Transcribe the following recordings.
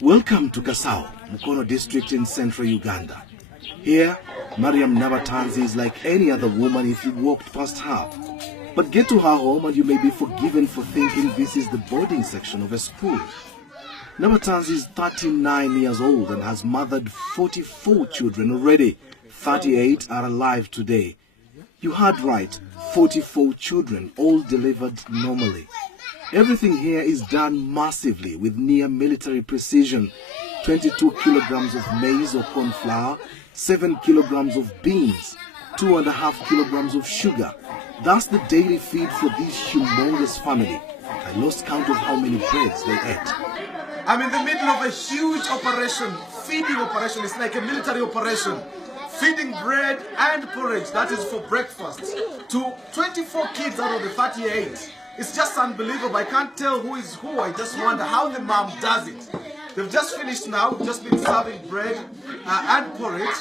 Welcome to Kasao, Mukono district in central Uganda. Here, Mariam Nabatanzi is like any other woman if you walked past her. But get to her home and you may be forgiven for thinking this is the boarding section of a school. Nabatanzi is 39 years old and has mothered 44 children already. 38 are alive today. You heard right, 44 children, all delivered normally. Everything here is done massively with near military precision. 22 kilograms of maize or corn flour, 7 kilograms of beans, 2.5 kilograms of sugar. That's the daily feed for this humongous family. I lost count of how many breads they ate. I'm in the middle of a huge operation, feeding operation. It's like a military operation. Feeding bread and porridge, that is for breakfast, to 24 kids out of the 38. It's just unbelievable. I can't tell who is who. I just wonder how the mom does it. They've just finished now, just been serving bread and porridge.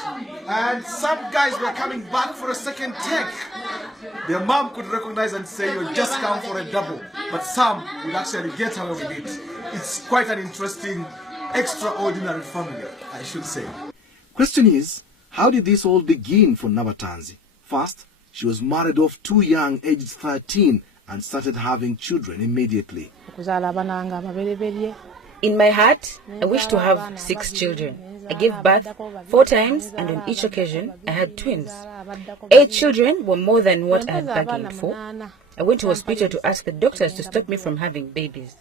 And some guys were coming back for a second take. Their mom could recognize and say, you just come for a double. But some would actually get away with it. It's quite an interesting, extraordinary family, I should say. Question is, how did this all begin for Nabatanzi? First, she was married off too young, aged 13, and started having children immediately. In my heart, I wish to have 6 children. I gave birth 4 times, and on each occasion, I had twins. 8 children were more than what I had bargained for. I went to hospital to ask the doctors to stop me from having babies.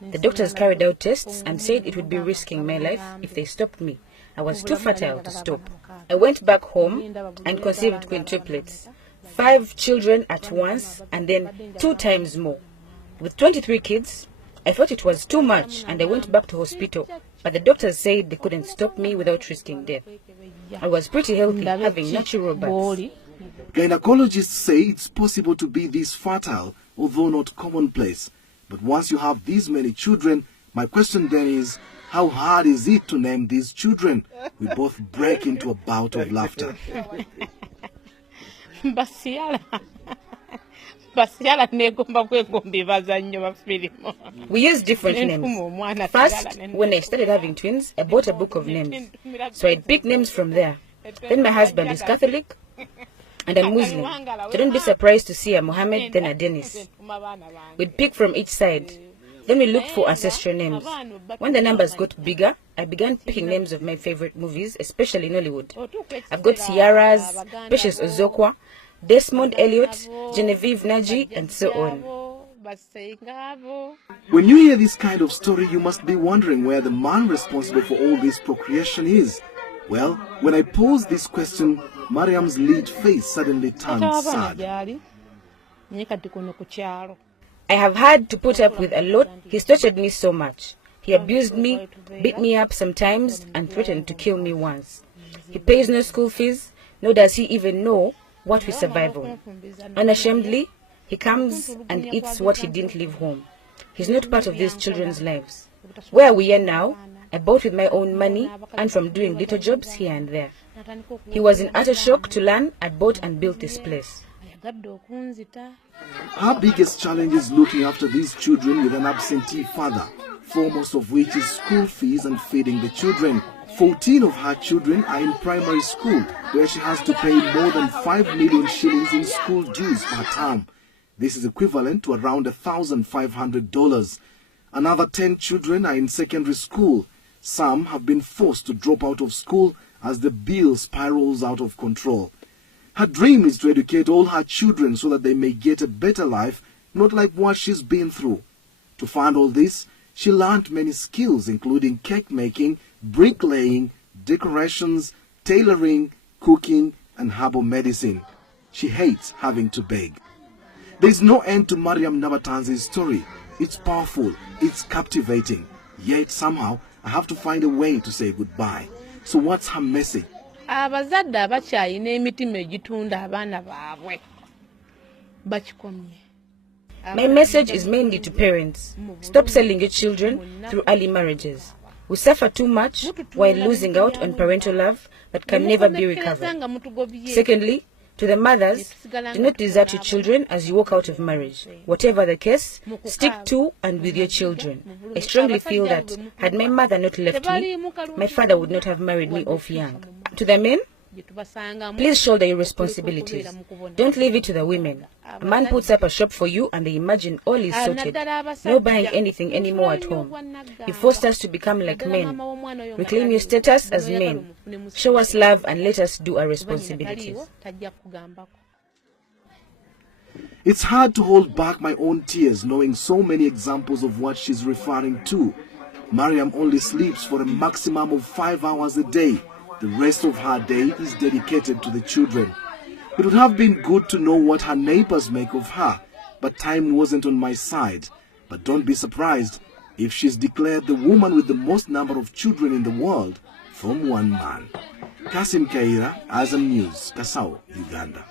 The doctors carried out tests and said it would be risking my life if they stopped me. I was too fertile to stop. I went back home and conceived quintuplets. 5 children at once and then 2 times more. With 23 kids, I thought it was too much and I went back to hospital, but the doctors said they couldn't stop me without risking death. I was pretty healthy, having natural births. Gynecologists say it's possible to be this fertile, although not commonplace. But once you have these many children, my question then is, how hard is it to name these children? We both break into a bout of laughter. We use different names. First, when I started having twins, I bought a book of names. So I'd pick names from there. Then my husband is Catholic and I'm Muslim. So don't be surprised to see a Mohammed, then a Dennis. We'd pick from each side. Then we looked for ancestral names. When the numbers got bigger, I began picking names of my favorite movies, especially Nollywood. I've got Ciara's, Precious Ozokwa, Desmond Elliot, Genevieve Naji, and so on. When you hear this kind of story, you must be wondering where the man responsible for all this procreation is. Well, when I posed this question, Mariam's lead face suddenly turned sad. I have had to put up with a lot. He's tortured me so much. He abused me, beat me up sometimes, and threatened to kill me once. He pays no school fees, nor does he even know what we survive on. Unashamedly, he comes and eats what he didn't leave home. He's not part of these children's lives. Where we are now, I bought with my own money and from doing little jobs here and there. He was in utter shock to learn I'd bought and built this place. Our biggest challenge is looking after these children with an absentee father, foremost of which is school fees and feeding the children. 14 of her children are in primary school, where she has to pay more than 5 million shillings in school dues per term. This is equivalent to around $1,500. Another 10 children are in secondary school. Some have been forced to drop out of school as the bill spirals out of control. Her dream is to educate all her children so that they may get a better life, not like what she's been through. To fund all this, she learned many skills including cake making, bricklaying, decorations, tailoring, cooking, and herbal medicine. She hates having to beg. There is no end to Mariam Nabatanzi's story. It's powerful, it's captivating. Yet somehow, I have to find a way to say goodbye. So what's her message? My message is mainly to parents. Stop selling your children through early marriages. We suffer too much while losing out on parental love that can never be recovered. Secondly, To the mothers, do not desert your children as you walk out of marriage. Whatever the case, stick to and with your children. I strongly feel that had my mother not left me, my father would not have married me off young. To the men, please shoulder your responsibilities. Don't leave it to the women. A man puts up a shop for you and they imagine all is sorted. No buying anything anymore at home. You forced us to become like men. Reclaim your status as men. Show us love and let us do our responsibilities. It's hard to hold back my own tears knowing so many examples of what she's referring to. Mariam only sleeps for a maximum of 5 hours a day. The rest of her day is dedicated to the children. It would have been good to know what her neighbors make of her, but time wasn't on my side. But don't be surprised if she's declared the woman with the most number of children in the world from one man. Kasim Kaira, Azam News, Kasao, Uganda.